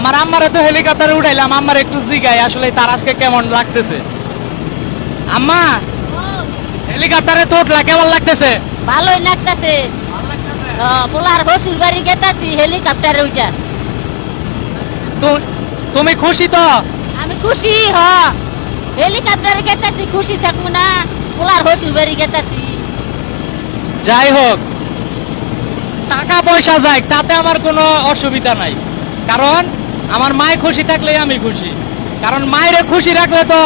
আমার আম্মারে তো হেলিকপ্টারে উঠাইলাম, আম্মার একটু জিগাই আসলে তার আজকে কেমন লাগতেছে। আম্মা, হেলিকপ্টারে তো উঠলা, কেমন লাগতেছে? ভালোই লাগতেছে। পোলার শ্বশুর বাড়ি গেতাছি হেলিকপ্টারে উঠা। তুমি খুশি তো? আমি খুশি। হেলিকপ্টারে গেতাছি, খুশি থাকবো না? পোলার শ্বশুর বাড়ি গেতাছি। যাই হোক, টাকা পয়সা যাক তাতে আমার কোনো অসুবিধা নাই, কারণ আমার মায় খুশি থাকলেই আমি খুশি। কারণ মায়ের খুশি রাখলে তো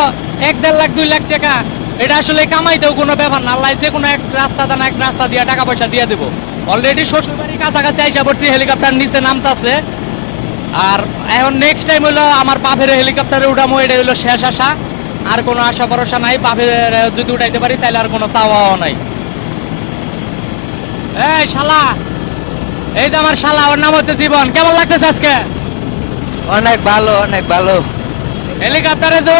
1-1.5 লাখ 2 লাখ টাকা এটা আসলে কামাইতেও কোনো ব্যাপার না। আল্লাহ যে কোনো এক রাস্তা দিয়ে টাকা পয়সা দিয়ে দেবো। অলরেডি শ্বশুর বাড়ির কাছাকাছি আইসা পড়ছি, হেলিকপ্টার নিচে নামতাছে। আর এখন নেক্সট টাইম হলো আমার বাপের হেলিকপ্টারে উঠামো, এটা হলো শেষ আশা। আর কোনো আশা ভরসা নাই, বাপের যদি উঠাইতে পারি তাহলে আর কোনো চাওয়াও নাই। এই শালা, এই যে আমার শালা, ওর নাম হচ্ছে জীবন। কেমন লাগতেছে আজকে? অনেক ভালো, অনেক ভালো। হেলিকপ্টারে যে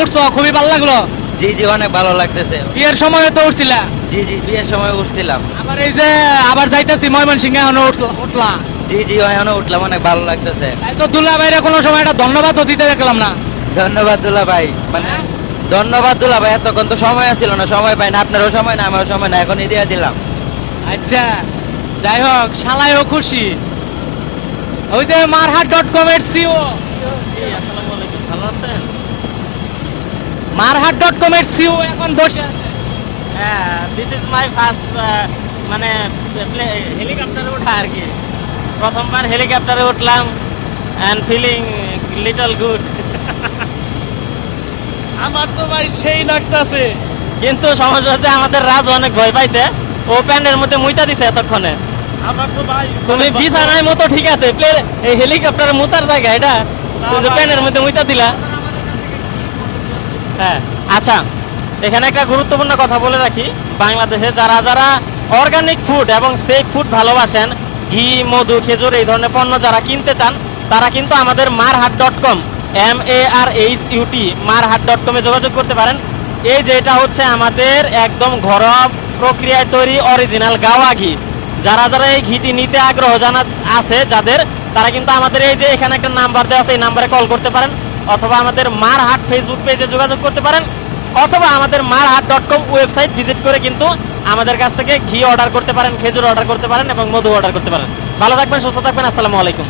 উঠছো খুবই ভালো লাগলো। জি জি, অনেক ভালো লাগতেছে। বিয়ের সময় তো উঠছিলা? জি জি, বিয়ের সময় উঠছিলাম। আবার এই যে আবার যাইতেছি ময়মনসিংহে, এখনো উঠলা? জি জি, এখনো উঠলাম, অনেক ভালো লাগতেছে। তাই তো দুলা ভাইরে কোনো সময় একটা ধন্যবাদও দিতে দেখলাম না। ধন্যবাদ দুলা ভাই, মানে ধন্যবাদ দুলা ভাই। এতক্ষণ তো সময় ছিল না, সময় পাই না। আপনারও সময় না, আমারও সময় না, এখনই দিয়ে দিলাম। আচ্ছা, যাই হোক, শালায়ও খুশি। ওই যে marhat.com এর সিও, ভালো আছেন? marhat.com এর সিও এখন বসে আছে। হ্যাঁ, দিস ইজ মাই ফার্স্ট মানে হেলিকপ্টারে ওঠা আর কি। প্রথমবার হেলিকপ্টারে উঠলাম অ্যান্ড ফিলিং লিটল গুড। আমার তো ভাই সেই লাগতাছে। কিন্তু সমস্যা হচ্ছে আমাদের রাজ অনেক ভয় পাইছে, ও প্যান্টের মধ্যে মুইতা দিছে এতক্ষণে। আমার তো ভাই তুমি বিছানায় মতো ঠিক আছে, এই হেলিকপ্টারের মুতার জায়গা এটা, তুমি যে প্যান্টের মধ্যে মুইতা দিলা। হ্যাঁ, আচ্ছা, এখানে একটা গুরুত্বপূর্ণ কথা বলে রাখি। বাংলাদেশে যারা যারা অর্গানিক ফুড এবং সেফ ফুড ভালোবাসেন, ঘি, মধু, খেজুর এই ধরনের পণ্য যারা কিনতে চান, তারা কিন্তু আমাদের marhat.com MARHUT marhat.com এ যোগাযোগ করতে পারেন। এই যে এটা হচ্ছে আমাদের একদম ঘরোয়া প্রক্রিয়ায় তৈরি অরিজিনাল গাওয়া ঘি। যারা যারা এই ঘিটি নিতে আগ্রহ আছে যাদের, তারা কিন্তু আমাদের এই যে এখানে একটা নাম্বার দেওয়া আছে, এই নাম্বারে কল করতে পারেন, অথবা আমাদের marhat ফেসবুক পেজে যোগাযোগ করতে পারেন, অথবা আমাদের marhat.com ওয়েবসাইট ভিজিট করে কিন্তু আমাদের কাছ থেকে ঘি অর্ডার করতে পারেন, খেজুর অর্ডার করতে পারেন এবং মধু অর্ডার করতে পারেন। ভালো থাকবেন, সুস্থ থাকবেন। আসসালামু আলাইকুম।